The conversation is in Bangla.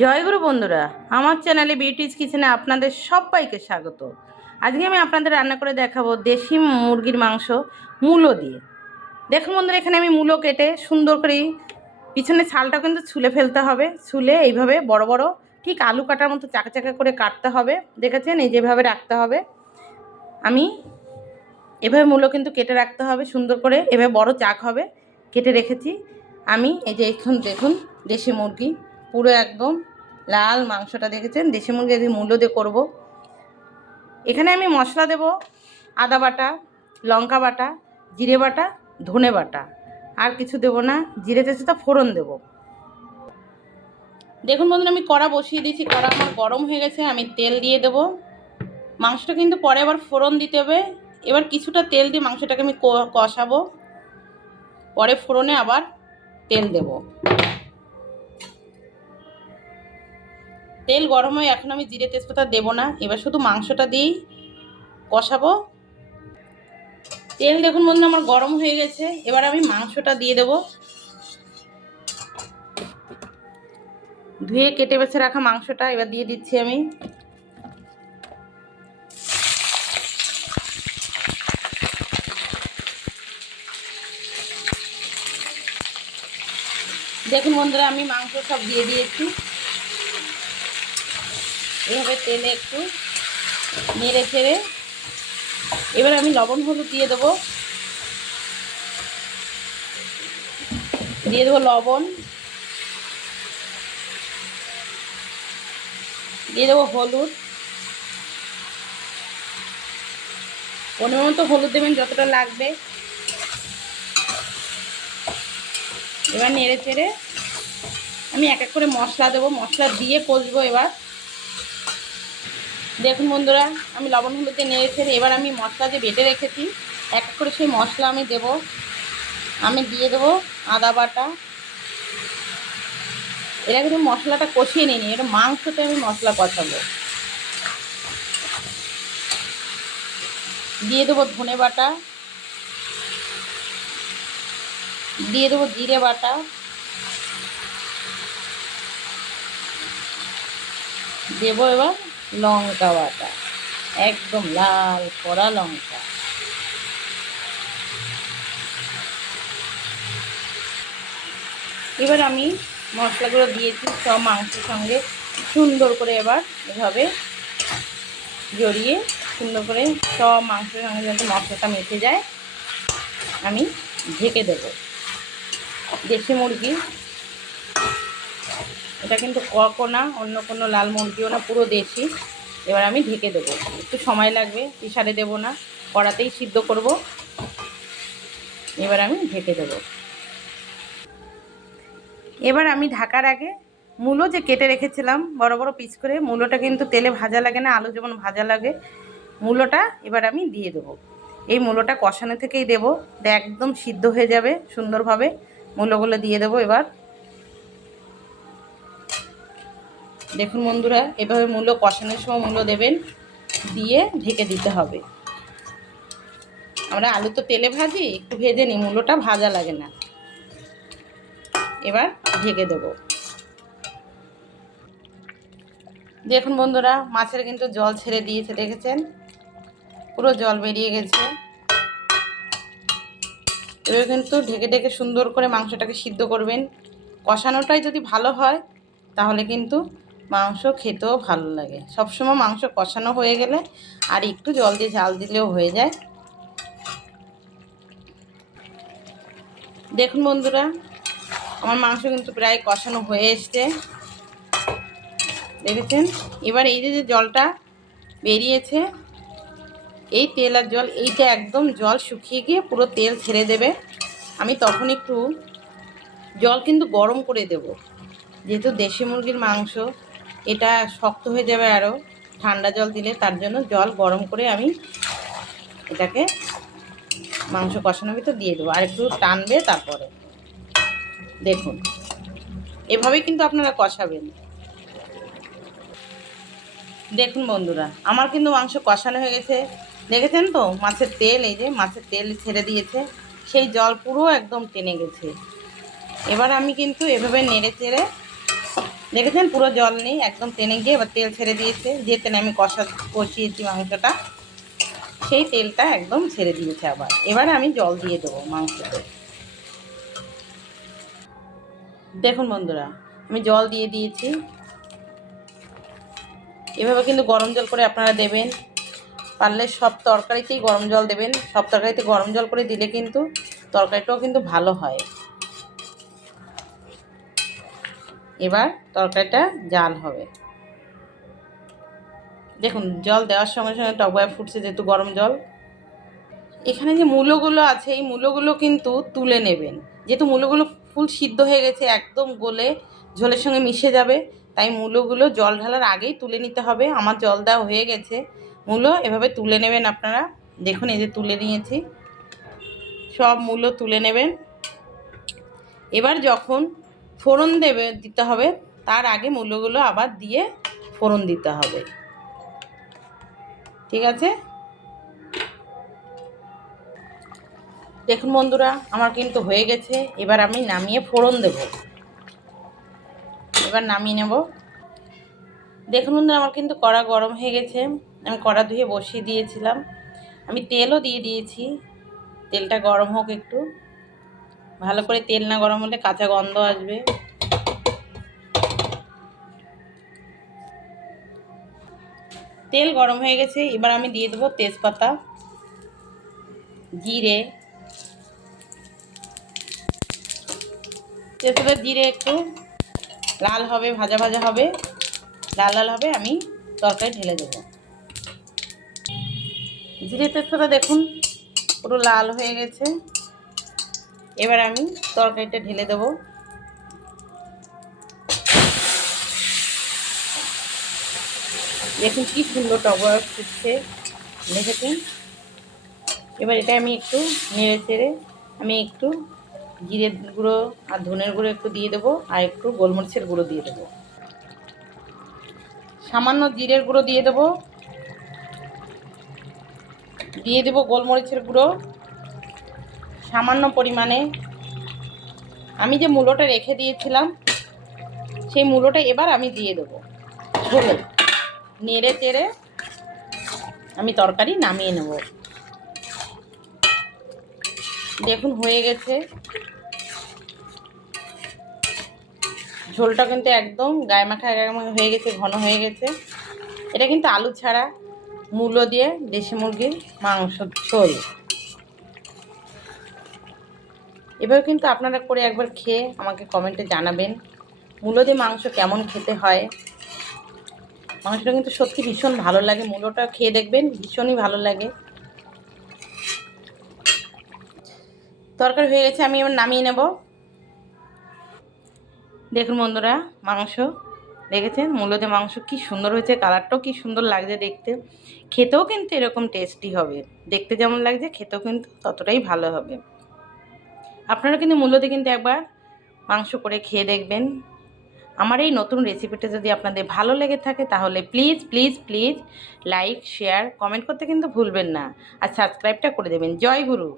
জয়গুরু বন্ধুরা, আমার চ্যানেলে বিউটিজ কিচেনে আপনাদের সবাইকে স্বাগত। আজকে আমি আপনাদের রান্না করে দেখাবো দেশি মুরগির মাংস মূলো দিয়ে। দেখুন বন্ধুরা, এখানে আমি মূলো কেটে সুন্দর করে পিছনে ছালটা কিন্তু ছুলে ফেলতে হবে। ছুলে এইভাবে বড় বড় ঠিক আলু কাটার মতো চাকা চাকা করে কাটতে হবে। দেখেছেন, এই যেভাবে রাখতে হবে। আমি এভাবে মূলো কিন্তু কেটে রাখতে হবে সুন্দর করে, এভাবে বড় চাক হবে কেটে রেখেছি আমি। এই যে এখন দেখুন, দেশি মুরগি পুরো একদম লাল মাংসটা দেখেছেন, দেশি মুরগি দিয়ে মূলো দিয়ে করবো। এখানে আমি মশলা দেব আদা বাটা, লঙ্কা বাটা, জিরে বাটা, ধনে বাটা, আর কিছু দেব না। জিরে তেজপাতা ফোড়ন দেব। দেখুন বন্ধুরা, আমি কড়া বসিয়ে দিয়েছি, কড়া আমার গরম হয়ে গেছে। আমি তেল দিয়ে দেব। মাংসটা কিন্তু পরে আবার ফোড়ন দিতে হবে। এবার কিছুটা তেল দিয়ে মাংসটাকে আমি কষাবো, পরে ফোড়নে আবার তেল দেব। তেল গরম হয়ে এখন আমি জিরে তেজপাতা দেব না, এবার শুধু মাংসটা দিয়েই কষাবো। তেল দেখুন বন্ধু আমার গরম হয়ে গেছে, এবার আমি মাংসটা দিয়ে দেব। ধুয়ে কেটে বেছে রাখা মাংসটা এবার দিয়ে দিচ্ছি আমি। দেখুন বন্ধুরা, আমি মাংস সব দিয়ে দিয়েছি। এভাবে তেলে একটু নেড়ে ছেড়ে এবার আমি লবণ হলুদ দিয়ে দেবো। দিয়ে দেবো লবণ, দিয়ে দেবো হলুদ। পরিমাণ মতো হলুদ দেবেন, যতটা লাগবে। এবার নেড়ে চেড়ে আমি এক এক করে মশলা দেবো, মশলা দিয়ে কষবো। এবার দেখুন বন্ধুরা, আমি লবণ হলুদ দিয়ে নেড়ে চেড়ে এবার আমি মশলা যে বেটে রেখেছি এক এক করে সেই মশলা আমি দেব। আমি দিয়ে দেবো আদা বাটা। এরা কিন্তু মশলাটা কষিয়ে নিই, এটা মাংসতে আমি মশলা কষাবো। দিয়ে দেবো ধনে বাটা, দিয়ে দেবো জিরে বাটা, দেবো এবার লঙ্কা বাটা, একদম লাল কড়া লঙ্কা। এবার আমি মশলাগুলো দিয়েছি সব মাংসের সঙ্গে সুন্দর করে এবার এভাবে জড়িয়ে সুন্দর করে সব মাংসের সঙ্গে যাতে মশলাটা মেখে যায় আমি ঢেকে দেবো। দেশি মুরগি, এটা কিন্তু ককও না, অন্য কোনো লাল মুরগিও না, পুরো দেশি। এবার আমি ঢেকে দেবো, একটু সময় লাগবে, প্রেসারে দেবো না, কড়াতেই সিদ্ধ করব। এবার আমি ঢেকে দেবো। এবার আমি ঢাকার আগে মূলো যে কেটে রেখেছিলাম বড় বড় পিস করে, মূলোটা কিন্তু তেলে ভাজা লাগে না, আলু যেমন ভাজা লাগে, মূলোটা এবার আমি দিয়ে দেবো। এই মূলোটা কষানো থেকেই দেবো, একদম সিদ্ধ হয়ে যাবে সুন্দরভাবে। মূলোগুলো দিয়ে দেবো এবার। দেখুন বন্ধুরা, এভাবে মূলো কষানোর সময় মূলো দেবেন, দিয়ে ঢেকে দিতে হবে। আমরা আলু তো তেলে ভাজি, একটু ভেজে নিই, মূলোটা ভাজা লাগে না। এবার ঢেকে দেবো। দেখুন বন্ধুরা, মাছের কিন্তু জল ছেড়ে দিয়েছে, দেখেছেন পুরো জল বেরিয়ে গেছে। এবার কিন্তু ঢেকে ঢেকে সুন্দর করে মাংসটাকে সিদ্ধ করবেন। কষানোটাই যদি ভালো হয় তাহলে কিন্তু মাংস খেতেও ভালো লাগে। সবসময় মাংস কষানো হয়ে গেলে আর একটু জল দিয়ে ঝাল দিলেও হয়ে যায়। দেখুন বন্ধুরা, আমার মাংস কিন্তু প্রায় কষানো হয়ে এসছে, দেখেছেন। এবার এই যে জলটা বেরিয়েছে, এই তেল আর জল, এইটা একদম জল শুকিয়ে গিয়ে পুরো তেল ছেড়ে দেবে। আমি তখন একটু জল কিন্তু গরম করে দেব, যেহেতু দেশি মুরগির মাংস এটা শক্ত হয়ে যাবে আরও ঠান্ডা জল দিলে, তার জন্য জল গরম করে আমি এটাকে মাংস কষানোর ভিতর দিয়ে দেবো। আর একটু টানবে, তারপরে দেখুন এভাবেই কিন্তু আপনারা কষাবেন। দেখুন বন্ধুরা, আমার কিন্তু মাংস কষানো হয়ে গেছে, দেখেছেন তো মাছের তেল, এই যে মাছের তেল ছেড়ে দিয়েছে, সেই জল পুরো একদম টেনে গেছে। এবার আমি কিন্তু এভাবে নেড়ে চেড়ে দেখেছেন পুরো জল নেই, একদম টেনে গিয়ে এবার তেল ছেড়ে দিয়েছে। যে তেলে আমি কষিয়েছি মাংসটা, সেই তেলটা একদম ছেড়ে দিয়েছে। আবার এবারে আমি জল দিয়ে দেবো মাংসতে। দেখুন বন্ধুরা, আমি জল দিয়ে দিয়েছি। এভাবে কিন্তু গরম জল করে আপনারা দেবেন, পারলে সব তরকারিতেই গরম জল দেবেন। সব তরকারিতে গরম জল করে দিলে কিন্তু তরকারিটাও কিন্তু ভালো হয়। এবার তরকারিটা জাল হবে। দেখুন জল দেওয়ার সঙ্গে সঙ্গে টকবয় ফুটছে, যেহেতু গরম জল। এখানে যে মূলোগুলো আছে, এই মূলোগুলো কিন্তু তুলে নেবেন, যেহেতু মূলোগুলো ফুল সিদ্ধ হয়ে গেছে, একদম গলে ঝোলের সঙ্গে মিশে যাবে। তাই মূলোগুলো জল ঢালার আগেই তুলে নিতে হবে। আমার জল দেওয়া হয়ে গেছে, মূলো এভাবে তুলে নেবেন আপনারা। দেখুন এই যে তুলে নিয়েছি, সব মূলো তুলে নেবেন। এবার যখন ফোড়ন দিতে হবে, তার আগে মূলোগুলো আবার দিয়ে ফোড়ন দিতে হবে। ঠিক আছে, দেখুন বন্ধুরা আমার কিন্তু হয়ে গেছে। এবার আমি নামিয়ে ফোড়ন দেব। এবার নামিয়ে নেব। দেখুন বন্ধুরা আমার কিন্তু কড়া গরম হয়ে গেছে। আমি কড়া ধুয়ে বসিয়ে দিয়েছিলাম, আমি তেলও দিয়ে দিয়েছি। তেলটা গরম হোক একটু ভালো করে, তেল না গরম হলে কাঁচা গন্ধ আসবে। তেল গরম হয়ে গেছে, এবার আমি দিয়ে দেবো তেজপাতা, জিরে। তেজপাতা জিরে একটু লাল হবে, ভাজা ভাজা হবে, লাল লাল হবে, আমি তরকারি ঢেলে দেবো। জিরে তেজপাতা দেখুন পুরো লাল হয়ে গেছে। এবার আমি তরকারিটা ঢেলে দেবো। দেখুন কি সুন্দর টকবক ফুটছে, দেখেছেন। এবার এটা আমি একটু নেড়ে চেড়ে আমি একটু জিরের গুঁড়ো আর ধনের গুঁড়ো একটু দিয়ে দেবো, আর একটু গোলমরিচের গুঁড়ো দিয়ে দেবো। সামান্য জিরের গুঁড়ো দিয়ে দেবো, দিয়ে দেবো গোলমরিচের গুঁড়ো সামান্য পরিমাণে। আমি যে মূলোটা রেখে দিয়েছিলাম, সেই মূলোটা এবার আমি দিয়ে দেবো ঝোলে। নেড়ে চেড়ে আমি তরকারি নামিয়ে নেব। দেখুন হয়ে গেছে, ঝোলটা কিন্তু একদম গায়ে মাখা হয়ে গেছে, ঘন হয়ে গেছে। এটা কিন্তু আলু ছাড়া মূলো দিয়ে দেশি মুরগির মাংস ঝোল। এভাবে কিন্তু আপনারা করে একবার খেয়ে আমাকে কমেন্টে জানাবেন মূলো দিয়ে মাংস কেমন খেতে হয়। মাংসটা কিন্তু সত্যি ভীষণ ভালো লাগে, মূলোটা খেয়ে দেখবেন ভীষণই ভালো লাগে। তরকারি হয়ে গেছে, আমি এবার নামিয়ে নেব। দেখুন বন্ধুরা মাংস দেখেছেন, মূলো দিয়ে মাংস কি সুন্দর হয়েছে, কালারটাও কি সুন্দর লাগছে দেখতে। খেতেও কিন্তু এরকম টেস্টি হবে, দেখতে যেমন লাগছে খেতেও কিন্তু ততটাই ভালো হবে। আপনারা কিন্তু মূলো দিয়ে কিন্তু একবার মাংস করে খেয়ে দেখবেন। আমার এই নতুন রেসিপিটা যদি আপনাদের ভালো লেগে থাকে তাহলে please please please like share comment করতে কিন্তু ভুলবেন না, আর সাবস্ক্রাইবটা করে দেবেন। জয় গুরু।